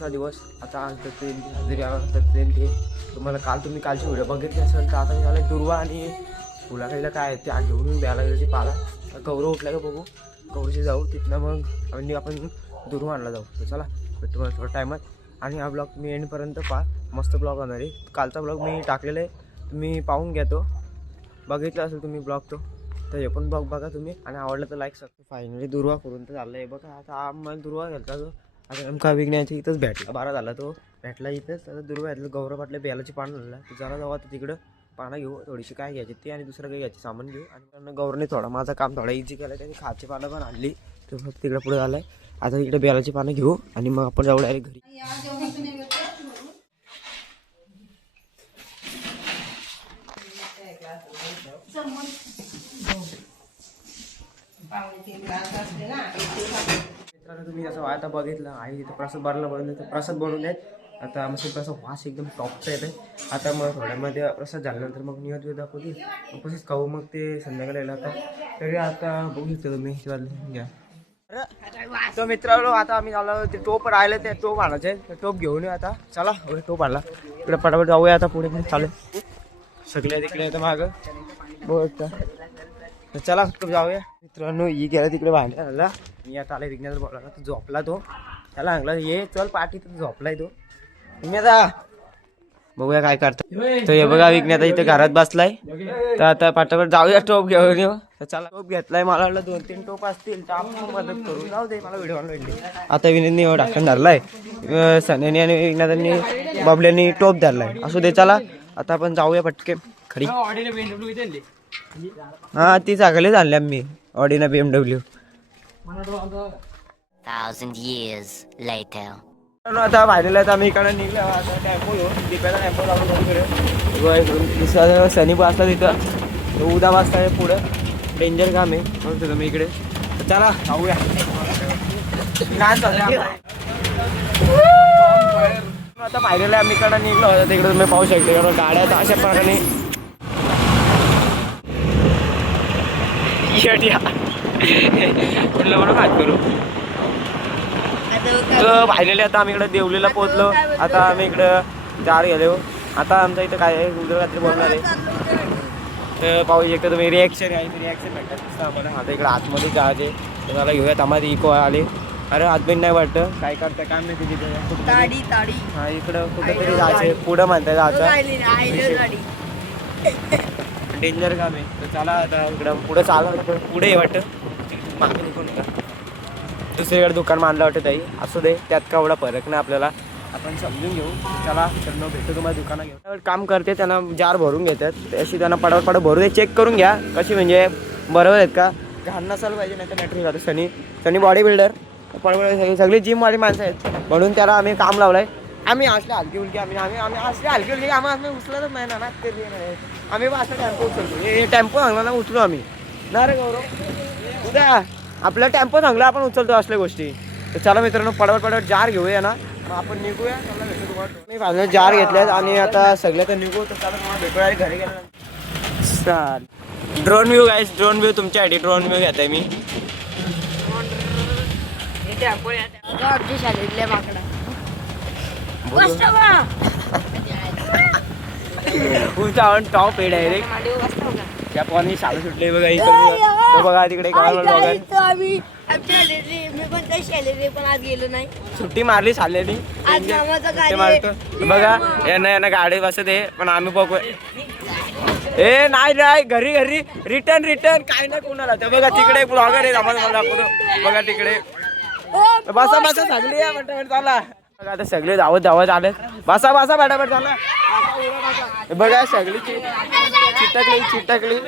दुसरा दिवस. आता ट्रेन जरी आला तर ट्रेन ते तुम्हाला तुम्ही कालची व्हिडिओ बघितली असेल तर आता मी झालं दुर्वा आणि फुलाखाईला काय ते घेऊन द्यायला गेल्याची पाला गौरव उठला का बघू गौरीची जाऊ तिथनं मग आणि आपण दुर्वा आणला जाऊ. तर चला भेटू मला थोडा टायमात आणि हा ब्लॉग मी एंडपर्यंत मस्त ब्लॉग होणार आहे. कालचा ब्लॉग मी टाकलेला आहे तुम्ही पाहून घ्या तो बघितला असेल तुम्ही ब्लॉग तो तर हे पण ब्लॉग बघा तुम्ही आणि आवडलं तर लाईक सबस्क्राईब. फायनली दुर्वा करून तर झालं आहे बघा. आता मला दुर्वा घालता तो आता नेमका विकण्याची इथंच भेटला 12 झाला तो भेटला इथंच. आता दुर्वा घातलं गौरव पाटल्या बेलाची पानं आणला तर जरा जाऊ आता तिकडं पानं घेऊ थोडीशी काय घ्यायची ती आणि दुसरं काही घ्यायची सामान घेऊ. आणि गौरवने थोडा माझं काम थोडा इझी केलं त्यांनी खाची पानं पण आणली तर फक्त तिकडे पुढे झालं आहे. आता इकडे बेलाची पानं घेऊ आणि मग आपण जाऊ डायरेक्ट घरी. मित्रांनो तुम्ही जसं आता बघितलं आई तिथं प्रसाद भरला बनवलं तर प्रसाद बनवून आहेत. आता मस्त प्रसाद वास एकदम टॉपचा येते. आता मग थोड्यामध्ये प्रसाद झाल्यानंतर मग निवेद दाखवली मग तसेच खाऊ मग ते संध्याकाळी यायला आता तरी आता बघू शकतो तुम्ही घ्या. तो मित्रांनो आता आम्ही झालो ते टोप राहिले ते टोप आणायचे तर टोप घेऊन येऊ आता. चला टोप आणला इकडे पटापट जाऊया आता पुढे पण चालेल सगळे तिकडे येतं मागं बोलतं तर चला जाऊया. मित्रांनो ही गेला तिकडे भांड्या आला मी आता आला विघ्नेश बोलायला तो झोपला तो त्याला सांगला ये चल पाठी तर झोपलाय तो विघ्नेशा बघूया काय करतो. तर हे बघा विघ्नेशा इथे घरात बसलाय तर आता पटापट जाऊया टोप घेऊन येऊ. तर चला टोप घेतलाय मला वाटलं 2-3 टोप असतील तर आपण मदत करू जाऊ दे मला व्हिडिओ भेटली. आता विनीतनी ढाकण धरलाय सन्यानी आणि विघ्नेशांनी बबल्यानी टोप धरलाय असू दे. चला आता आपण जाऊया पटके खरी. हा ती चांगली झाली मी ऑडीना BMW. 1,000 years later. आता बाहेरला आता आम्ही इकडे निघलो आता टेम्पो घेऊन दीपाला टेम्पो लावून सनी वाजता तिथं उद्या वाजता पुढं डेंजर काम आहे म्हणतो तुम्ही इकडे. चला जाऊया आता बाहेरला आम्ही इकडे निघलो होता तिकडे तुम्ही पाहू शकता कारण गाड्या अशा प्रकारे कुठलं म्हणून हात करू तर बाहेरले. आता आम्ही इकडे देवलीला पोहोचलो आता आम्ही इकडं जार गेलो. आता आमच्या इथं काय उद्या रात्री बोलणार आहे तर पाहू शकता तुम्ही रिॲक्शन भेटतात आम्हाला. आता इकडे आतमध्ये जायचे तर मला घेऊयात आम्हाला इको आले अरे हातबीन नाही वाटतं काय करतं काय नाही तिथे हा इकडं कुठंतरी जायचं पुढं म्हणताय जायचं डेंजर काम आहे. तर चला आता इकडं पुढं चाललं पुढे वाटतं मागे निघून दुसरीकडे दुकान मानलं वाटतं ताई असू दे त्यात का एवढा फरक नाही आपल्याला आपण समजून घेऊ. चला तर न भेटतो तुम्हाला दुकानं घेऊन काम करते त्यांना जार भरून घेतात अशी त्यांना पडापड भरू दे चेक करून घ्या कशी म्हणजे बरोबर आहेत का घाण नसायला पाहिजे नाही तर मॅट्रिक जातं. सनी बॉडी बिल्डर सगळी जिमवाली माणसं आहेत म्हणून त्याला आम्ही काम लावलं आहे. आम्ही असले हलकी उलकी आम्ही असले हलकी उलकी आम्ही उचलतच नाही ना ते आम्ही असं टेम्पो उचलतो हे टेम्पो सांगला ना उचलो आम्ही ना रे गौरव उद्या आपला टेम्पो सांगला आपण उचलतो असल्या गोष्टी. तर चला मित्रांनो पटापट जार घेऊया ना मग आपण निघूया. चला भेटू तुम्हाला मी फायनल जार घेतल्यात आणि आता सगळं तर निघू तर चला तुम्हाला भेटू आणि घरी गेलं चाल. ड्रोन व्ह्यू गाईस ड्रोन व्ह्यू तुमच्यासाठी ड्रोन व्ह्यू घेत आहे मी. टॉप आहे डायरेक्ट त्या पाणी शाळा सुटले बघा इकडे बघा तिकडे सुट्टी मारली शाळेनी बघा यांना गाडी बसत आहे पण आम्ही बघू ए नाही घरी रिटर्न काय नाही कोणाला तर बघा तिकडे ब्लॉगर आहे आम्हाला दाखवतो बघा तिकडे बसा चांगली आहे म्हणतो चला आता सगळे धावत आले बसा फटाफट झाला बघा सगळी चिटकली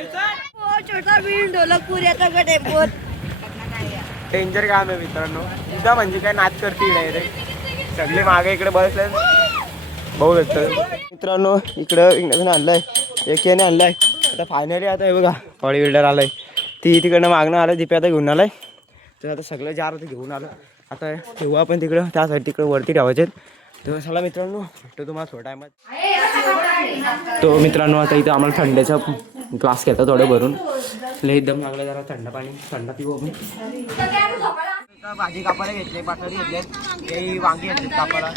डेंजर काम आहे मित्रांनो. उद्या म्हणजे काय नाच करते डायरेक्ट सगळे मागे इकडे बसले भाऊ भेटत मित्रांनो. इकडं आणलाय एक याने आणलाय आता फायनली आता हे बघा बॉडी बिल्डर आलाय ती तिकडनं मागणं आलं दीपे आता घेऊन आलाय तर आता सगळं जार घेऊन आलं आता ठेवू आपण तिकडं त्यासाठी तिकडं वरती ठेवायचे. तर चला मित्रांनो भेटतो तुम्हाला थोड्या टायमात. तो मित्रांनो आता इथं आम्हाला थंडीचा ग्लास घेता थोडं भरून लय एकदम लागलं जरा थंड पाणी थंड पिऊ आपण. आता भाजी कापायला घेतली, बटाटे घेतलेत, काही वांगी घेतली कापायला.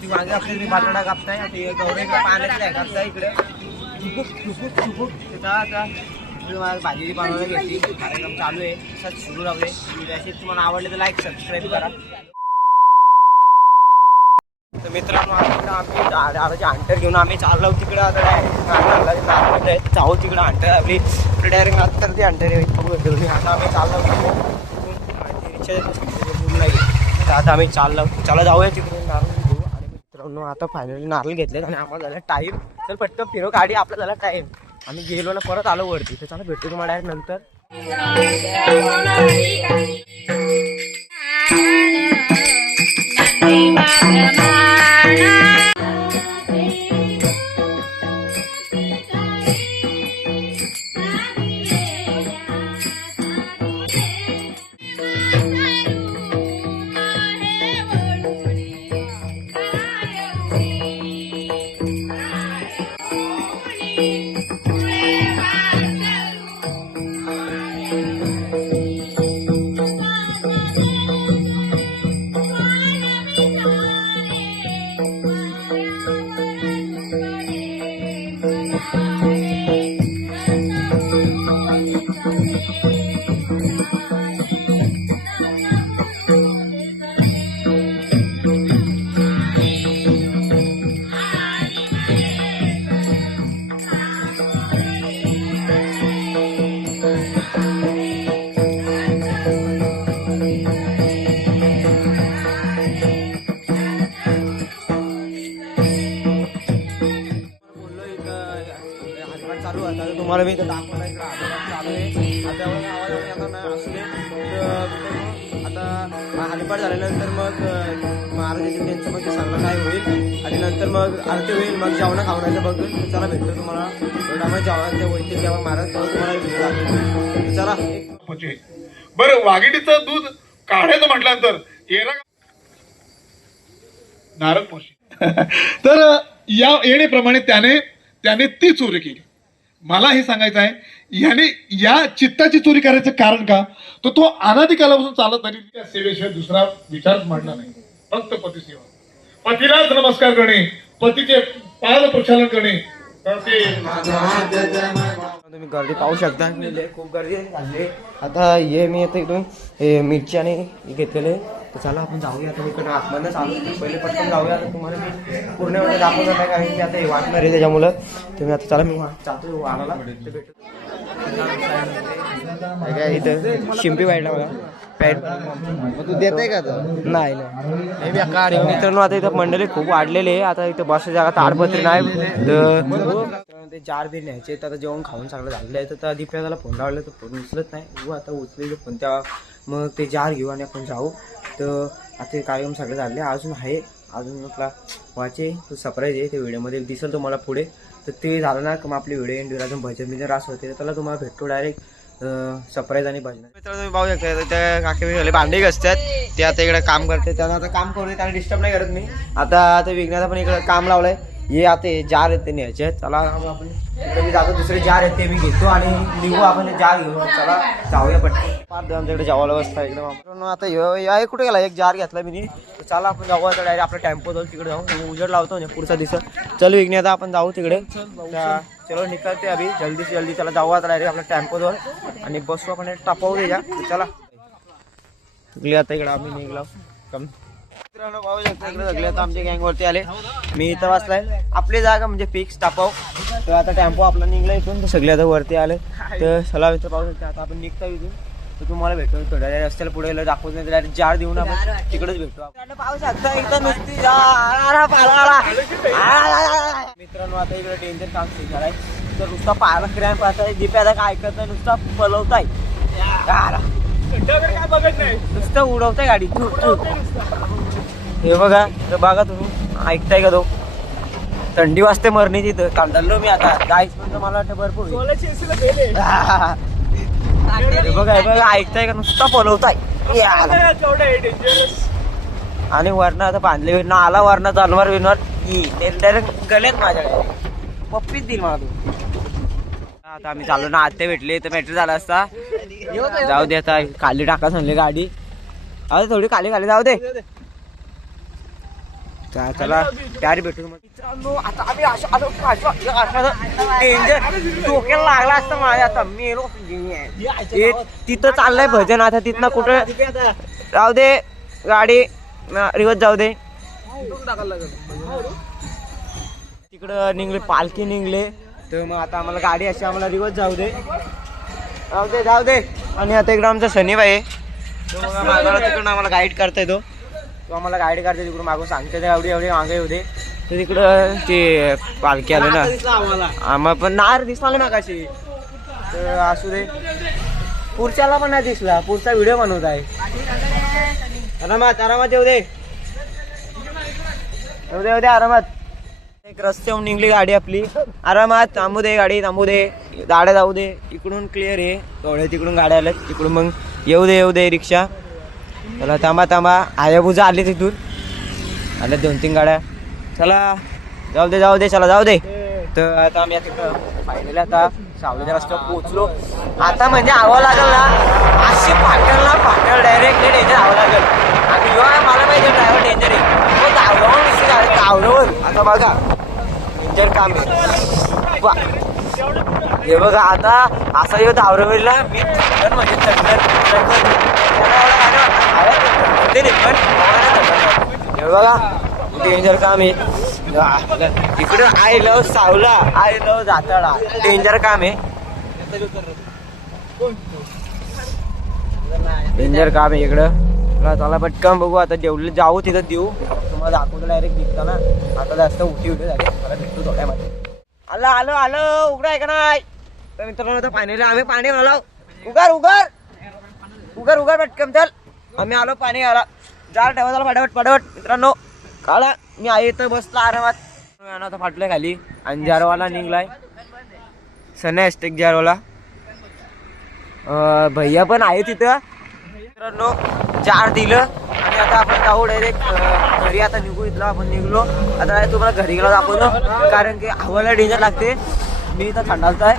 ती वांगी आपली मी बटाटा कापताय. आता गौरी पाण्यातलं कापताय इकडे चुपूक आता भाजी बनवायला घेतली. कार्यक्रम चालू आहे, तसंच सुरू राहू दे. तुम्हाला आवडले तर लाईक सबस्क्राईब करा. तर मित्रांनो आम्ही दादाची हंटर घेऊन आम्ही चाललो तिकडे. आता डायरेक्ट जाऊ तिकडे हंटर आपली डायरेक्ट नंतर ती हंटर आता आम्ही चाललो आता आम्ही चाललो. चला जाऊया तिकडून नारळ घेऊ. आणि मित्रांनो आता फायनली नारळ घेतले आणि आम्हाला झाला टाईम. तर पटकन फिरो गाडी आपला झाला टाईम. आम्ही गेलो ना परत आलो वरती. तर चला भेटतो तुम्हाला डायरेक्ट नंतर. तुम्हाला मी इथं दाखवला इकडे चालू आहे. आता आवाज आता नाही असले आता हरिपाठ झाल्यानंतर मग महाराजांची त्यांचं मग सगळं काय होईल आणि नंतर मग आरती होईल. मग जेवणा खावण्याचं बघून चला भेटतो तुम्हाला. मग जेवणाचे होईल तेव्हा महाराज तुम्हाला चला. बरं वाघिणीचं दूध काढायचं म्हटल्यानंतर येरा नारळ पोशी तर या येण्याप्रमाणे त्याने ती चोरी केली. मला हे सांगायचं आहे याने या चित्ताची चोरी करायचं कारण का तो अनादिकालापासून चालत आली. त्या सेवेशिवाय दुसरा विचारच मांडला नाही. फक्त पतिसेवा, पतीलाच नमस्कार करणे, पतीचे पाद प्रक्षालन करणे. तुम्ही गर्दी पाहू शकता. खूप गर्दी झाली. आता हे मी आता इथून मिरची आणि घेतलेले. तर चला आपण जाऊया. आता इकडे आतमधनं चालू पहिले पटकन जाऊया. आता तुम्हाला मी पूर्ण वेळ दाखवणार नाही कारण की आता हे वाटणार आहे त्याच्यामुळं. तुम्ही आता चला मी जातो वाराला भेटू. काय इथं शिंपी वाईटला बघा पॅट तू देते का? नाही मित्रांनो आता इथं मंडळी खूप वाढलेले आहे. आता इथं बस जागा ताडपत्री नाही. ते जार बी न्यायचे. तर आता जेवण खाऊन चांगलं झालेलं आहे. तर दिप्या त्याला फोन लावला तर फोन उचलत नाही. आता उचलेले फोन तेव्हा मग ते जार घेऊ आणि आपण जाऊ. तर आता कार्यक्रम सगळे झाले. अजून आहे अजून आपला वाचे सरप्राईज आहे. ते व्हिडिओमध्ये दिसेल तुम्हाला पुढे. तर ते झालं ना मग आपली व्हिडिओ एंड अजून भजन बिजन रास होते. तर त्याला तुम्हाला भेटतो डायरेक्ट सरप्राईज आणि भजन. मित्रांनो तुम्ही पाहू शकता त्या काकी भांडी घसतात. ते आता इकडे काम करते. त्यांना आता काम करू दे, त्यांना डिस्टर्ब नाही करत मी. आता विघ्नाचा पण इकडे काम लावलंय. हे आता जार आहेत ते न्यायचे. चला आपण इकडे मी जातो. दुसरे जार आहेत ते मी घेतो आणि निघू आपण जार घेऊन. चला जाऊया पटकन. फार आमच्याकडे जेवायला बसता एकदम. आता कुठे गेला एक जार घेतला मी. चला आपण जाऊ आता डायरेक्ट आपला टेम्पो जाऊ तिकडे जाऊ. उजेड लावतो म्हणजे पुढचा दिसत. चल विघ्ने आता आपण जाऊ तिकडे. चलो निकलते अभि जल्दी से जल्दी. चला जाऊ आता डायरेक्ट आपल्या टेम्पो जाऊन आणि बसू आपण टापावू द्या. चला आता इकडे आम्ही निघलो. कम मित्रांनो पाहू शकता इकडे सगळे आता आमच्या गँगवरती आले. मी इथं वाचलाय. आपली जागा म्हणजे फिक्स टापाव. तर आता टेम्पो आपला निघला इथून. तर सगळे आता वरती आले. तर चला इथं पाहू शकता आता आपण निघता इथून. तर तुम्हाला भेटतो थोड्या रस्त्याला पुढे दाखवत नाही. डायरेक्ट जार देऊन आपण तिकडेच भेटतो. पाहू शकता इथं नुसती मित्रांनो आता इकडे डेंजर काम सुरू झालाय. तर नुसता पायाला क्रॅम्प पाहताय. दिप्याला काय ऐकत नाही. नुसता पलवताय. काय बघत नाही. नुसतं उडवताय गाडी. हे बघा बघा तुम्ही ऐकताय का? तो थंडी वाजते मरणी तिथं. काल चाललो मी आता जायच पण मला वाटतं भरपूर. बघा बघा ऐकताय का? नुसता पलवताय. आणि वरण आता बांधले ना आला वरण जानवर विनवर डायरेक्ट गल्यात माझ्याकडे. पप्पीच देईल मला तू. आता आम्ही चाललो ना, आत्ते भेटले तर मॅटर झाला असता. जाऊ दे आता, खाली टाका म्हणले गाडी. अरे थोडी खाली खाली जाऊ दे. चला त्यारी भेटू मित्रांनो. आता आम्ही डेंजर डोक्याला लागला असता माझ्या. आता मेलो तिथं चाललंय भजन. आता तिथनं कुठं जाऊ दे, गाडी रिवर्स जाऊ दे. तिकडं निघले, पालखी निघले. तर मग आता आम्हाला गाडी अशी आम्हाला रिवर्स जाऊ दे. जाऊ दे जाऊ दे. आणि आता इकडं आमचा शनिवार आहे. तो मग मागायला तिकडून आम्हाला गाईड करता येतो. तो आम्हाला गाईड करते तिकडून मागून सांगते एवढी एवढी मागे येऊ दे. तर तिकडं ते पालखी आलं ना, आम्हाला पण नार दिसला ना कशी. तर असू दे. पुढच्याला पण नाही दिसला. पुढचा व्हिडिओ बनवत आहे. आरामात आरामात येऊ दे. येऊ दे येऊ दे आरामात. एक रस्त्याहून निघली गाडी आपली. आरामात थांबू दे, गाडी थांबू दे, गाड्या जाऊ दे. इकडून क्लिअर आहे. थोड्या तिकडून गाड्या आल्यात. तिकडून मग येऊ दे येऊ दे रिक्षा. चला थांबा थांबा. आयाबुजा आले तिथून. आल्या 2-3 गाड्या. चला जाऊ दे जाऊ दे. चला जाऊ दे. तर आता आम्ही तिथं पाहिलेलं आता सावलीच्या रस्त्यावर पोहोचलो. आता म्हणजे आवाज लागेल ना, अशी फाटल ना फाटल डायरेक्टली डेंजर आवाज लागेल. आणि मला माहिती ड्रायव्हर डेंजर आहे. तो धावल्यावर दिसते गाडी धावल्यावर. आता बघा डेंजर काम आहे. हे बघा आता असा येऊ धावरवला मी थंडन म्हणजे थंडन. हे बघा डेंजर काम आहे. इकडं आय लव सावला, आय लव जातळा. डेंजर काम आहे. डेंजर काम आहे इकडं. चला पटकन बघू. आता जेवढे जाऊ तिथं देऊ. तुम्हाला दाखवतो डायरेक्ट दिसता ना. आता जास्त उठी झाली. मला भेटतो थोड्यामध्ये. आलं आलं आलं. उघडा आहे का नाही. तर मित्रांनो आता पाणी आम्ही पाणी आलो. उगार उगार उगार उगार पटकन चल. आम्ही आलो पाणी आला. जार ठेवा झाला फटाफट फटाफट. मित्रांनो काढा. मी आहे तर बसला आरामात. आता फाटलोय खाली. आणि जारवाला निघलाय. सन्या हॅशटॅग जारवाला. भैया पण आहे तिथं. मित्रांनो जार दिलं. आणि आता आपण जाऊ डायरेक्ट घरी. आता निघू. इथलं आपण निघलो. आता तुम्हाला घरी गेला दाखवतो. कारण की हवाला डेंजर लागते. मी इथं थंडालतो आहे.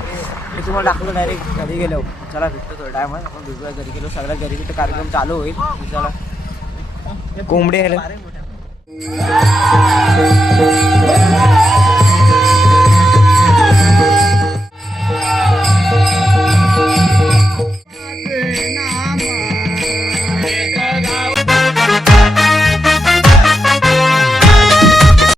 मी तुम्हाला दाखवतो डायरेक्ट घरी गेलो. चला भेटतो थोडा टायमात. आपण भेटूया घरी गेलो. सगळ्या घरी तिथं कार्यक्रम चालू होईल. चला कोंबडी आहे.